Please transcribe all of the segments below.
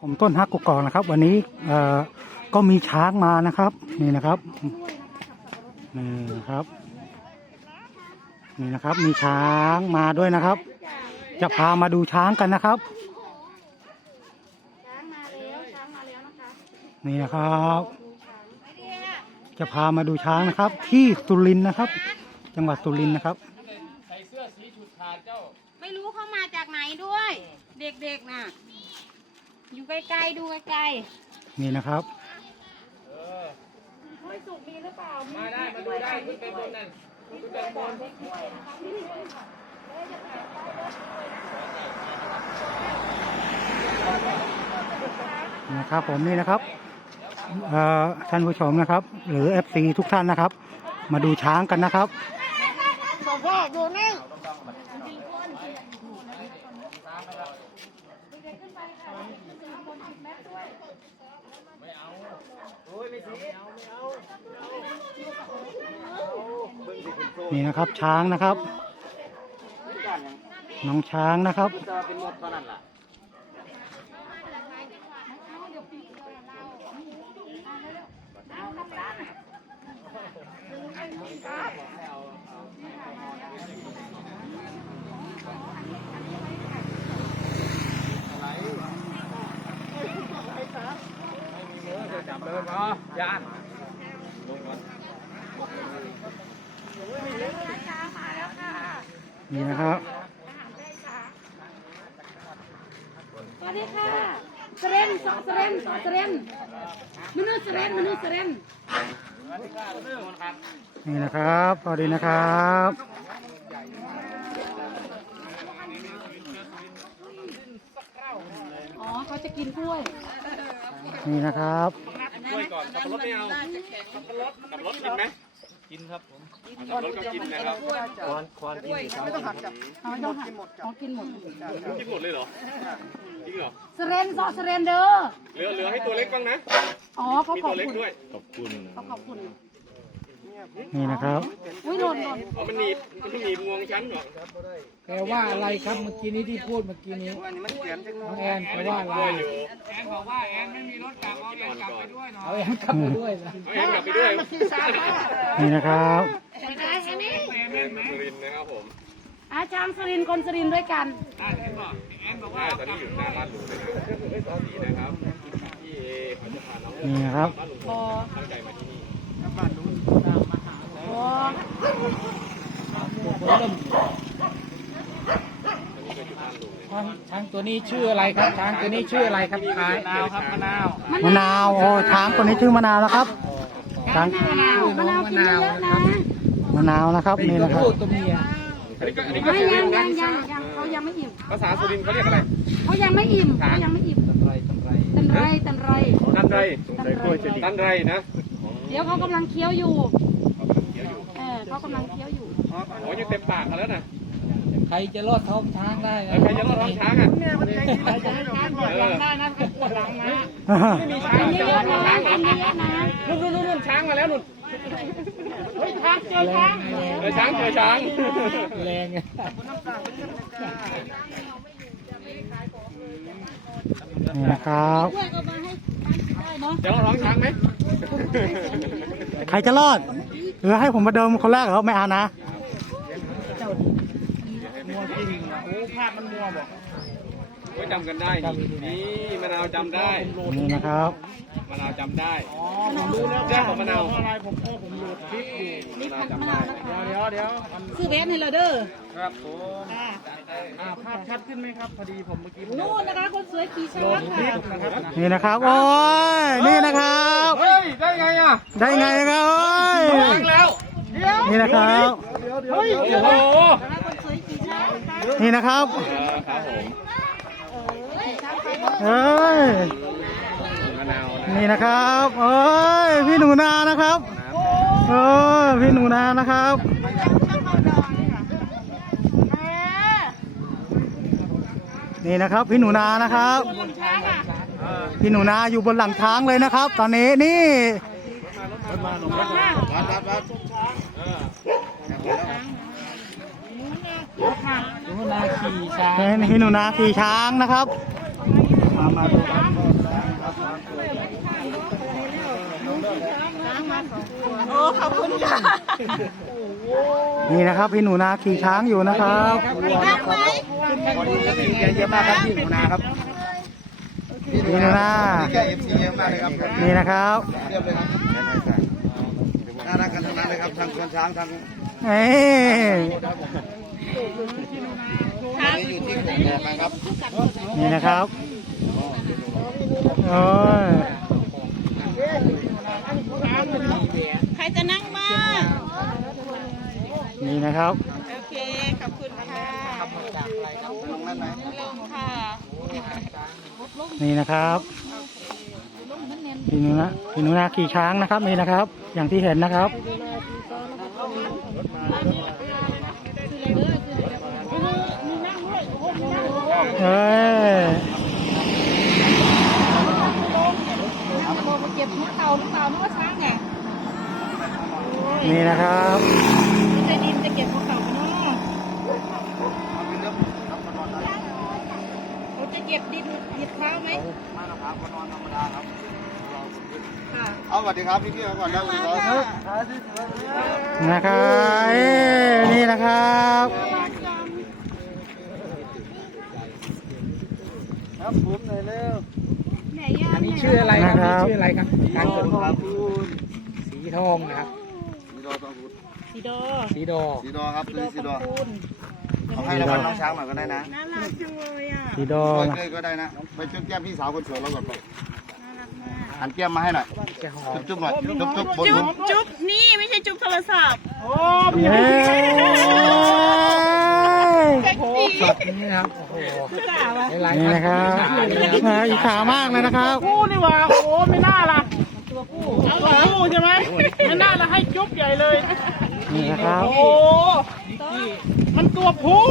ผมต้นฮักกุกกอกนะครับ วันนี้เอ่อก็มีช้างมานะครับ นี่นะครับนี่นะครับ นี่นะครับ มีช้างมาด้วยนะครับ จะพามาดูช้างกันนะครับ ช้างมาแล้วช้างมาแล้วนะคะนี่นะครับดูช้างไอเดียจะพามาดูช้างนะครับ ที่สุรินทร์นะครับ จังหวัดสุรินทร์นะครับไม่รู้เขามาจากไหนด้วย เด็กๆน่ะ อยู่ใกล้ๆดูใกล้นี่นะครับ ๆไม่สุกดีหรือเปล่ามาได้มาดูได้ขึ้นไปบนนั่นขึ้นไปบนนี่นะครับผมนี่นะครับเอ่อท่านผู้ชมนะครับ หรือ FC ทุกท่านนะครับ มาดูช้างกันนะครับพ่อดูนี่ นี่นะครับช้างนะครับ น้องช้างนะครับจะเป็นหมดเท่านั้นล่ะ จับเลยพอ ยานลงก่อนช้างมาแล้วค่ะนี่นะครับสวัสดีค่ะเสเรนสอเสเรนสอเสเรนมนุษย์เสเรนมนุษย์เสเรนนี่นะครับสวัสดีนะครับอ๋อเขาจะกินกล้วยนี่นะครับ กล้วยก่อนขับรถไม่เอาขับรถขับรถกินไหมกินครับผมขับรถก็กินนะครับควานควานกินไม่ต้องหักจับอ๋อต้องหักอ๋อกินหมดกินหมดเลยเหรอจริงเหรอเสเรนสอเสเรนเด้อเหลือเหลือให้ตัวเล็กบ้างนะอ๋อเขามีขอตับวเล็กคุณด้วยเขาขอบคุณ นี่นะครับอุ้ยหล่นหล่นอ๋อมันหนีบมันหนีบงวงฉันเหรอแปลว่าอะไรครับเมื่อกี้นี้ที่พูดเมื่อกี้นี้น้องแอนแปลว่าอะไรกล้วยอยู่แอนบอกว่าแอนไม่มีรถกลับเอาแอนกลับไปด้วยเเอาแอนกลับไปด้วยนะอาแอนกลับไปด้วยนี่นะครับใช่ไหมใช่ไหมแอนสุรินทร์นะครับผมอาช้างสรินทร์คนสรินทร์ด้วยกันใช่ตอนนี้อยู่หน้าบ้านหลุงเลยนะนี่นะครับพี่เอเขาจะพาน้องนี่นะครับ ช้างช้างตัวนี้ชื่ออะไรครับ ช้างตัวนี้ชื่ออะไรครับขายมะนาวครับมะนาวมะนาวโอ้ช้างตัวนี้ชื่อมะนาวนะครับ ช้างมะนาวมะนาวกินเยอะๆนะมะนาวนะครับนี่นะครับพูดตัวเมียอันนี้ก็อันนี้ก็ไม่สุริยันงทร์ยันะงยังยังเขายังไม่อิ่มภาษาสุรินทร์เขาเรียกอะไรเขายังไม่อิ่มเขายังไม่อิ่มตันไรตันไรตันไรตันไรตันไรตันไรตันไรนะ เดี๋ยวเขากำลังเคี้ยวอยู่เขียวอยู่เออเขากำลังเคี้ยวอยู่โอ้ยยังเต็มปากกันแล้วนะใครจะรอดท้องช้างได้เออใครจะรอดท้องช้างอะใครจะให้ช้างปวดหลังได้นะปวดหลังนะไม่มีช้างกินเยอะๆนะกินเยอะๆนะนู่นนู่นนู่นช้างมาแล้วนู่นเฮ้ยช้างเจอช้างเออช้างเจอช้างแรงนี่นะครับ จะรอดท้องช้างไหมใครจะรอดหรือให้ผมมาเดิมคนแรกเหรอไม่เอานะโอ้ภาพมันมัวบอก ก็จำกันได้นี่นี่มะนาวจำได้นี่นะครับมะนาวจำได้อ๋อผมรู้แล้วเรื่องของมะนาวอะไรผมพ่อผมดูคลิปอยู่นี่ผักมะนาวนะคะ เดี๋ยวเดี๋ยวซื้อเวฟให้เราเด้อครับผมอ่าภาพชัดขึ้นไหมครับพอดีผมเมื่อกี้นู่นนะคะ คนสวยขี่ช้างคลิค่ะปนะครับนี่นะครับโอ้ยนี่นะครับ เฮ้ยได้ไงอะได้ไงครับโอ้ยแล้วนี่นะครับโอ้โหคนสวยขี่ช้างนะคะ นี่นะครับเออครับผมขี่ช้างไป เอ้ยนี่นะครับเอ้ยพี่หนูนานะครับเออพี่หนูนานะครับนี่นะครับพี่หนูนานะครับ พี่หนูนาอยู่บนหลังช้างเลยนะครับ ตอนนี้นี่ดูนาขี่ช้างนี่พี่หนูนาขี่ช้างนะครับ มามาดูกันโอ้ขอบคุณค่ะนี่นะครับพี่หนูนาขี่ช้างอยู่นะครับรักไหมเยอะมากครับพี่หนูนาครับพี่หนูนาเยอะมากเลยครับนี่นะครับเรียบเลยครับน่ารักกันทั้งนั้นเลยครับทั้งคนช้างทั้งเอ้ยนี่นะครับ โอ้ยใครจะนั่งบ้างนี่นะครับ โอเค ขอบคุณค่ะลงค่ะนี่นะครับพี่หนูนาพี่หนูนาขี่ช้างนะครับนี่นะครับ อย่างที่เห็นนะครับเอ้ย เก็บหัวเต่าหรือเปล่านึกว่าช้างไง นี่นะครับใจดินจะเก็บหัวเต่าไปเนาะเขาจะเก็บดินหยิบเท้าไหมค่ะเอาสวัสดีครับพี่พี่ๆก่อนนะคุณร้อยครับนะครับนี่นะครับครับผมหน่อยเร็วอันนี้ชื่ออะไรครับนี่ชื่ออะไรครับช้างตัวนี้ครับสีทองนะครับ ดอต้องพูดสีดอสีดอสีดอครับสีตัดวอนี้สีขดออบคุณเอาให้รางวัลน้องช้างหน่อยก็ได้นะน่ารักจังเลยอะสีดอโอ้ยนะเยก็ได้นะ ไปจุ๊บแก้มพี่สาวคนสวยเราก่อนไปน่ารักมากหันแก้มมาให้หน่อยจะหอมจุ๊บๆหน่อย จุ๊บๆบนจุ๊บบจุ๊บนี่ไม่ใช่จุ๊บโทรศัพท์เอ้ยเซ็กซี่ช็อตนี้นะครับโอ้โหสาวอะหลายนี่ๆนะครับท่านมาอีกขามากเลยนะครับผู้นี่หว่าโอ้โหไม่น่าล่ะตัวผู้ใช่ไหมไม่น่าละ ให้จุ๊บใหญ่เลย นี่นะครับ โอ้โหมันตัวผู้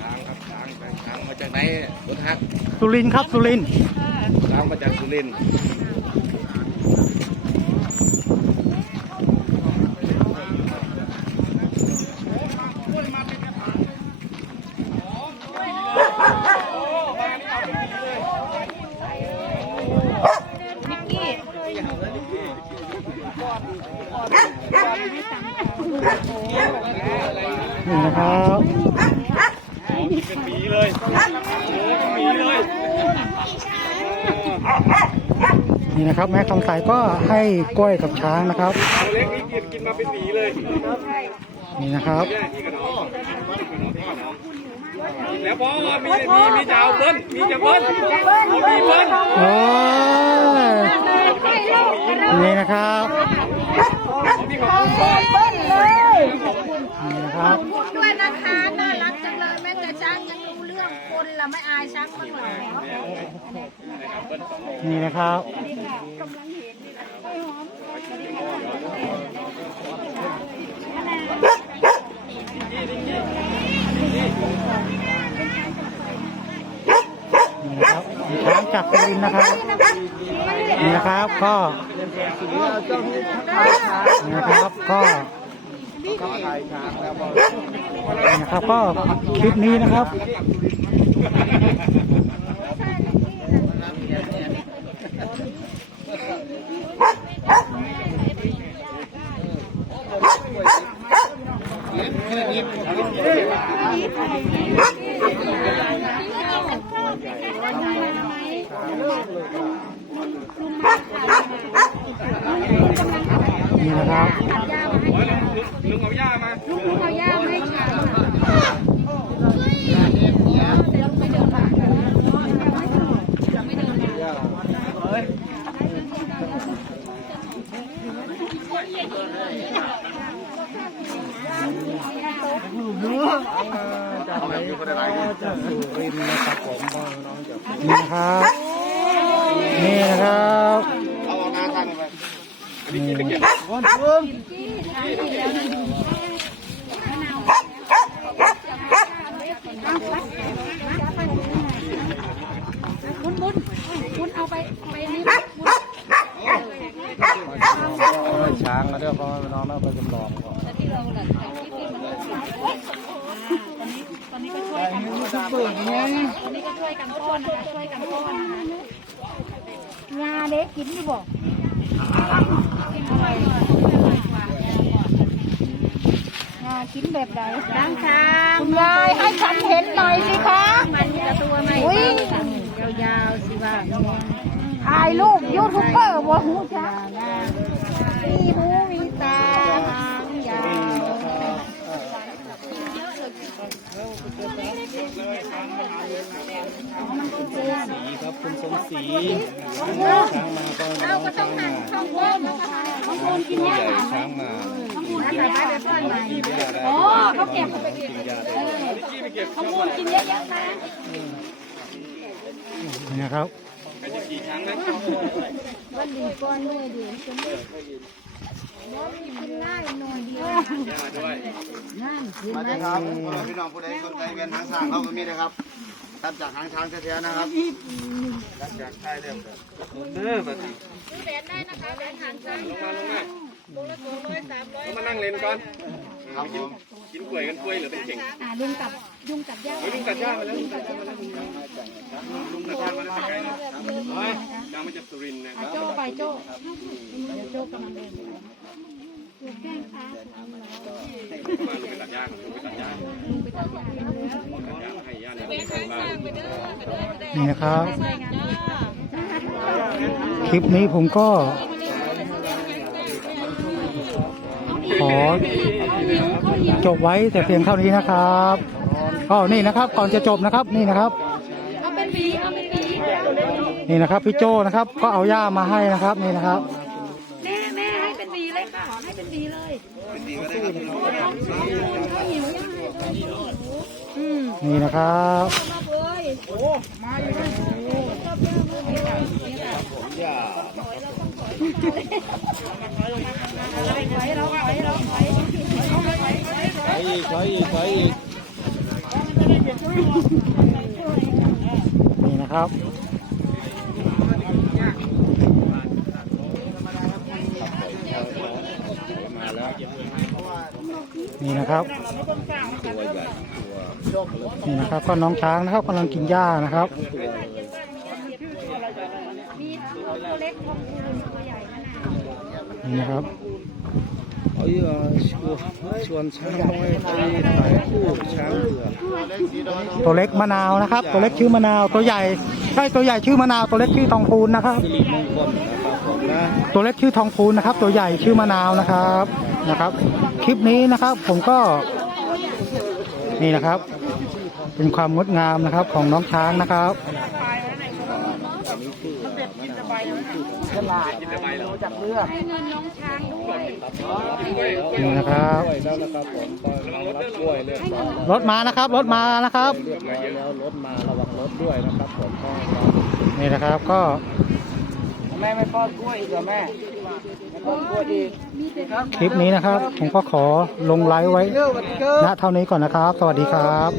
ช้างครับช้างช้างมาจากไหนรถฮักสุรินทร์ครับสุรินทร์ช้างมาจากสุรินทร์ นิกกี้ นี่นะ ครับเป็นหมีเลยโอ้เป็นหมีเลย นี่นะครับ แม่คำใสก็ให้กล้วยกับช้างนะครับตัวเล็กนี่กินกินมาเป็นหมีเลย นี่นะครับแย่ที่กับน้องแล้วพอมีมีมีจะเอาเบิ้ลมีจะเบิ้ลเอามีเบิ้ลโอ้ยนี่นะครับ มีของคุณพ่อเบิ้ลเลยนี่นะ ครับพูดด้วยนะคะ น่ารักจังเลยแม่แต่ช้างยังรู้เรื่องคนละไม่อายช้างบ้างเหรอนี่นะครับ นี่นะครับมีช้างจากสุรินทร์นะครับ นี่นะครับก็ นี่นะครับก็ นะครับก็คลิปนี้นะครับ นี่นะครับ ลุงเอาย่ามา เอาย่าไม่ค่ะ นี่นะครับ นี่นะครับ เอาออกมาทางไป นี่ บุญบุญเอาไปไปนี่บุญช้างมาด้วยเพราะน้องน่าไปจำลองก่อนตอนนี้ก็ช่วยกันตอนนี้ก็ช่วยกันป้อนนะคะช่วยกันป้อนนะคะงาเด็กกินนี่บอกงา กินแบบใดช้างช้างคุณยายให้ฉันเห็นหน่อยสิคะมันจะตัวใหม่อุ้ยยาวๆสิว่าถ่ายรูปยูทูบเบอร์บ่หูจ้ามีหูมีตาหางยาวสีครับคุณสมศรีเราก็ต้องหั่นข้าวโพดข้าวโพดกินยากช้างมา นะคะไปไปป้อนใหม่อ๋อเขาเก็บเขาไปเก็บเออข้าวโพดกินเยอะๆนะนี่นะครับใครจะขี่ช้างนะวันดีก้อนด้วยดีฉันได้กินง่ายหน่อยเดียวย่าด้วยมาเลยครับพี่น้องผู้ใดสนใจเวียนหางช้างเขาก็มีนะครับตัดจากหางช้างแท้ๆนะครับตัดจากใต้เรียบเลยเด้อปฏิซื้อแหวนได้นะคะแหวนหางช้าง ลงมาลงมาลงละสองร้อยสามร้อยมานั่งเล่นก่อนครับผมกินกล้วยกันกล้วยเหรือเป็นเก่งอ่าลุงกับยุงกับย่าเฮ้ยลุงตัดหญ้ามาแล้วลุงตัดหญ้ามาแล้วลุงตัดหญ้ามาแล้วไกลนะเฮ้ยยางมาจากสุรินทร์นะครับโจ้ไปโจ้เดี๋ยวโจ้กำลังเดินไปมาลุงไปตัดหญ้าลุงไปตัดหญ้าลุงไปตัดหญ้าให้หญ้าเนี่ยมานี่นะครับ คลิปนี้ผมก็ ขอจบไว้แต่เพียงเท่านี้นะครับก็นี่นะครับ ก่อนจะจบนะครับนี่นะครับเอาเป็นหวีเอาเป็นหวีนี่นะครับพี่โจนะครับ ก็เอาย่ามาให้นะครับนี่นะครับแม่แม่ให้เป็นหวีเลยค่ะให้เป็นหวีเลยนี่นะครับใช้อี กใช้อีกใช้อีกนี่นะครับนี่นะครับ นี่นะครับก็น้องช้างนะครับกำลังกินหญ้านะครับ นาวนี่นะครับเอ้ยชวนชวนช้างน้อยไปถ่ายคู่ช้างเผือกตัวเล็กมะนาวนะครับ ตัวเล็กชื่อมะนาวตัวใหญ่ใช่ตัวใหญ่ชื่อมะนาวตัวเล็กชื่อทองพูนนะครับ สิริมงคลนะครับผมนะตัวเล็กชื่อทองพูนนะครับ ตัวใหญ่ชื่อมะนาวนะครับนะครับ คลิปนี้นะครับผมก็นี่นะครับ เป็นความงดงามนะครับของน้องช้างนะครับ ให้เงินน้องช้างด้วยนี่นะครับกล้วยแล้วนะครับผมก็รับกล้วยเรียบร้อยแล้วรถมานะครับ รถมานะครับรถมาระวังรถด้วยนะครับผมนี่นะครับก็แม่ไม่ป้อนกล้วยอีกเหรอแม่ไม่ป้อนกล้วยอีกคลิปนี้นะครับ ผมก็ขอลงไลฟ์ไว้ณเท่านี้ก่อนนะครับ สวัสดีครับ